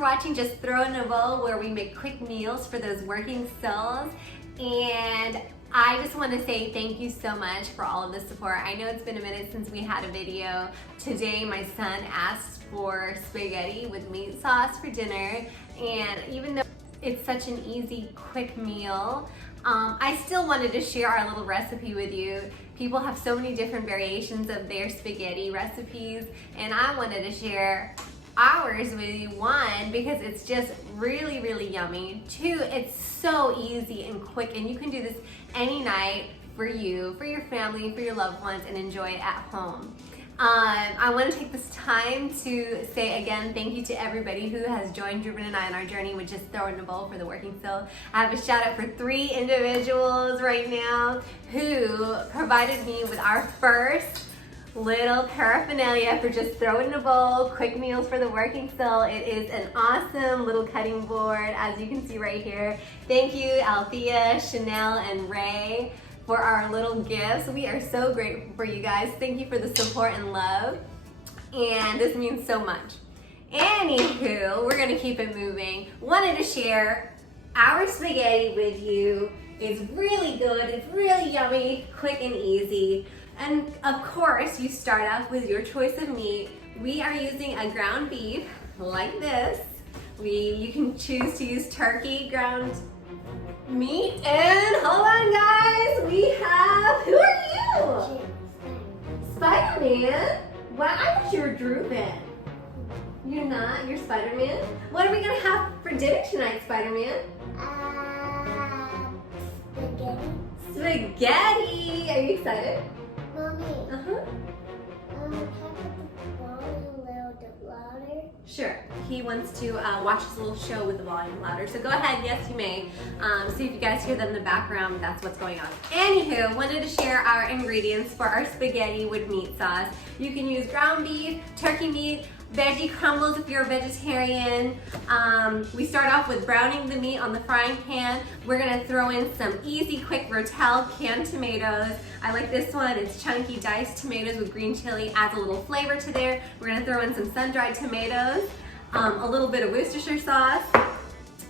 watching Just Throw in a Bowl, where we make quick meals for those working souls. And I just want to say thank you so much for all of the support. I know it's been a minute since we had a video. Today my son asked for spaghetti with meat sauce for dinner, and even though it's such an easy, quick meal, I still wanted to share our little recipe with you. People have so many different variations of their spaghetti recipes, and I wanted to share ours with you. One, because it's just really, really yummy. Two, it's so easy and quick, and you can do this any night for you, for your family, for your loved ones, and enjoy it at home. I want to take this time to say again thank you to everybody who has joined Ruben and I on our journey with Just Throw in a Bowl for the working soul. I have a shout out for 3 individuals right now who provided me with our first little paraphernalia for Just Throw in a Bowl, quick meals for the working soul. It is an awesome little cutting board, as you can see right here. Thank you, Althea, Chanel, and Ray, for our little gifts. We are so grateful for you guys. Thank you for the support and love, and this means so much. Anywho, we're gonna keep it moving. Wanted to share our spaghetti with you. It's really good, it's really yummy, quick and easy. And of course, you start off with your choice of meat. We are using a ground beef like this. You can choose to use turkey, ground meat, and hold on guys, we have, who are you? Spider-Man? Wow, I thought you were Ruben. You're not? You're Spider-Man? What are we gonna have for dinner tonight, Spider-Man? Spaghetti. Spaghetti! Are you excited? Mommy. Uh-huh. Can I put the volume a little bit louder? Sure. He wants to watch his little show with the volume louder. So go ahead, yes you may. See if you guys hear them in the background, that's what's going on. Anywho, wanted to share our ingredients for our spaghetti with meat sauce. You can use ground beef, turkey meat, veggie crumbles if you're a vegetarian. We start off with browning the meat on the frying pan. We're gonna throw in some easy, quick Rotel canned tomatoes. I like this one, it's chunky diced tomatoes with green chili, adds a little flavor to there. We're gonna throw in some sun-dried tomatoes, a little bit of Worcestershire sauce,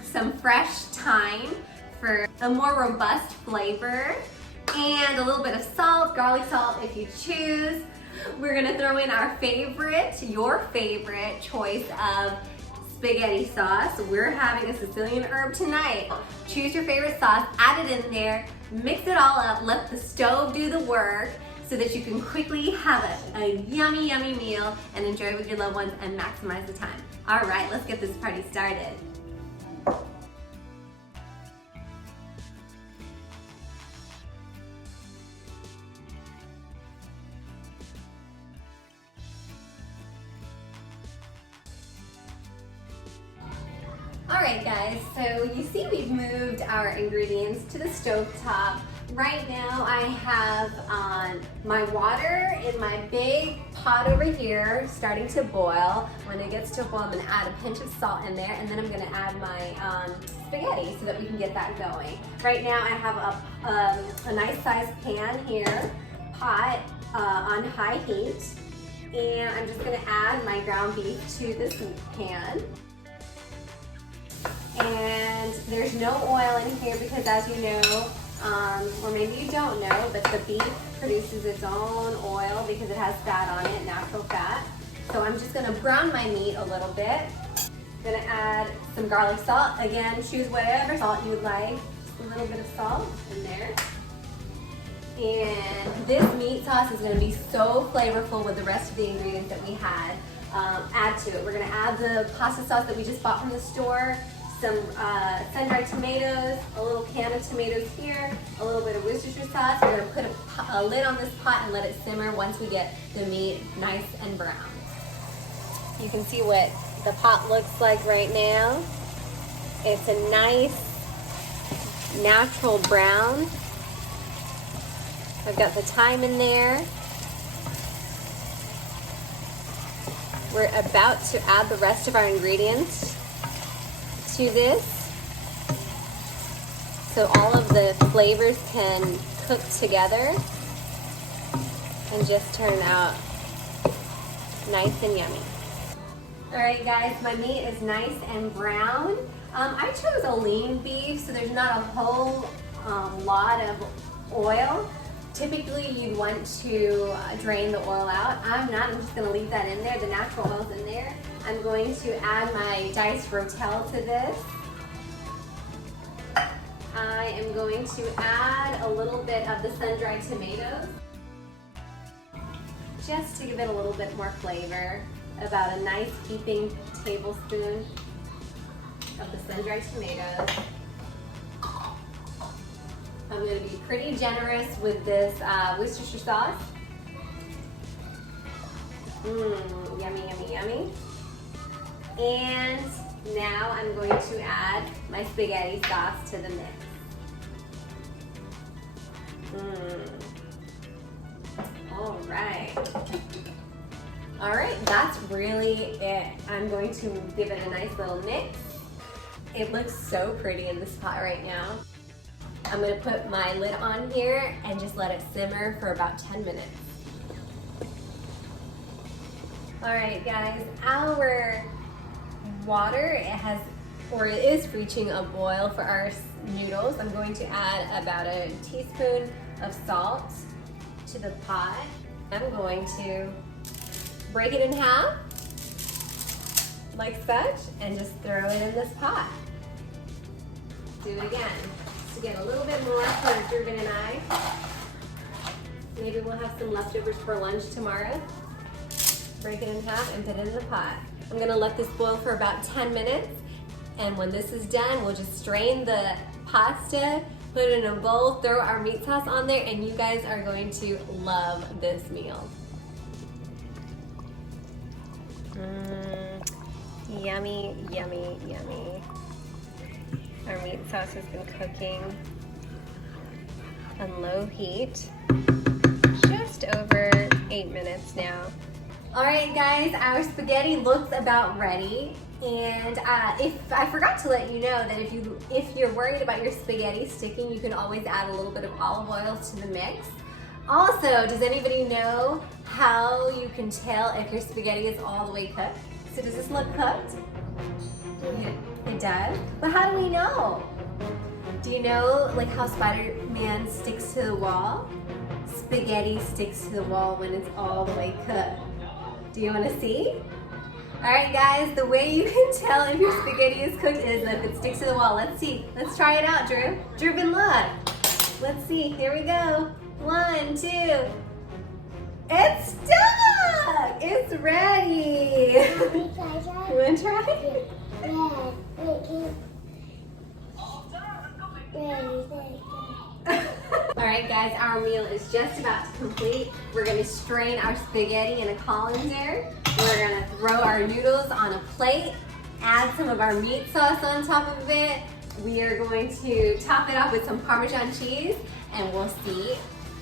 some fresh thyme for a more robust flavor, and a little bit of salt, garlic salt if you choose. We're gonna throw in our favorite, your favorite choice of spaghetti sauce. We're having a Sicilian herb tonight. Choose your favorite sauce, add it in there, mix it all up, let the stove do the work so that you can quickly have a yummy, yummy meal and enjoy it with your loved ones and maximize the time. All right, let's get this party started. Alright guys, so you see we've moved our ingredients to the stove top. Right now I have my water in my big pot over here starting to boil. When it gets to a boil, I'm going to add a pinch of salt in there, and then I'm going to add my spaghetti so that we can get that going. Right now I have a nice sized pan here, pot on high heat, and I'm just going to add my ground beef to this pan. And there's no oil in here because, as you know, or maybe you don't know, but the beef produces its own oil because it has fat on it, natural fat. So I'm just gonna brown my meat a little bit. I'm gonna add some garlic salt. Again, choose whatever salt you would like. Just a little bit of salt in there. And this meat sauce is gonna be so flavorful with the rest of the ingredients that we had. Add to it. We're gonna add the pasta sauce that we just bought from the store, some sun-dried tomatoes, a little can of tomatoes here, a little bit of Worcestershire sauce. We're gonna put a lid on this pot and let it simmer once we get the meat nice and brown. You can see what the pot looks like right now. It's a nice natural brown. I've got the thyme in there. We're about to add the rest of our ingredients to this so all of the flavors can cook together and just turn out nice and yummy. All right, guys, my meat is nice and brown. I chose a lean beef, so there's not a whole lot of oil. Typically, you'd want to drain the oil out. I'm not. I'm just going to leave that in there. The natural oil's in there. I'm going to add my diced rotel to this. I am going to add a little bit of the sun-dried tomatoes, just to give it a little bit more flavor. About a nice heaping tablespoon of the sun-dried tomatoes. I'm going to be pretty generous with this Worcestershire sauce. Yummy, yummy, yummy. And now I'm going to add my spaghetti sauce to the mix. All right. All right, that's really it. I'm going to give it a nice little mix. It looks so pretty in this pot right now. I'm gonna put my lid on here and just let it simmer for about 10 minutes. All right, guys, our water, it is reaching a boil for our noodles. I'm going to add about a teaspoon of salt to the pot. I'm going to break it in half, like such, and just throw it in this pot. Do it again, just to get a little bit more for Drewbin and I. Maybe we'll have some leftovers for lunch tomorrow. Break it in half and put it in the pot. I'm gonna let this boil for about 10 minutes, and when this is done, we'll just strain the pasta, put it in a bowl, throw our meat sauce on there, and you guys are going to love this meal. Yummy, yummy, yummy. Our meat sauce has been cooking on low heat just over 8 minutes now. All right, guys, our spaghetti looks about ready. And if I forgot to let you know that if you're worried about your spaghetti sticking, you can always add a little bit of olive oil to the mix. Also, does anybody know how you can tell if your spaghetti is all the way cooked? So does this look cooked? It does? But how do we know? Do you know like how Spider-Man sticks to the wall? Spaghetti sticks to the wall when it's all the way cooked. Do you want to see? All right, guys, the way you can tell if your spaghetti is cooked is if it sticks to the wall. Let's see. Let's try it out, Drew. Drewbin, look. Let's see. Here we go. 1, 2. It's stuck! It's ready! You want to try? Yeah. All right, guys, our meal is just about to complete. We're gonna strain our spaghetti in a colander. We're gonna throw our noodles on a plate, add some of our meat sauce on top of it. We are going to top it off with some Parmesan cheese, and we'll see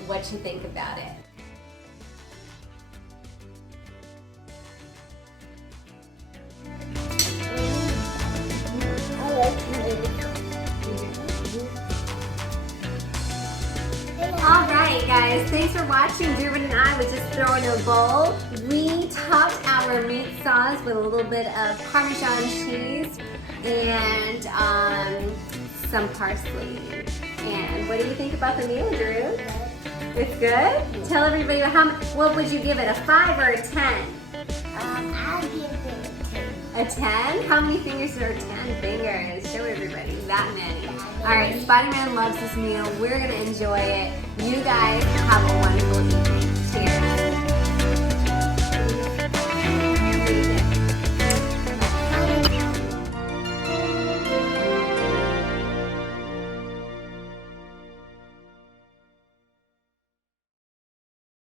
what you think about it. All right, guys, thanks for watching. Drewbin and I was just throwing a bowl. We topped our meat sauce with a little bit of Parmesan cheese and some parsley. And what do you think about the meal, Drew? It's good? Tell everybody what would you give it, a 5 or a 10? I'll give it A 10? How many fingers are 10 fingers? Show everybody. That many. All right, Spider-Man loves this meal. We're going to enjoy it. You guys have a wonderful evening. Cheers.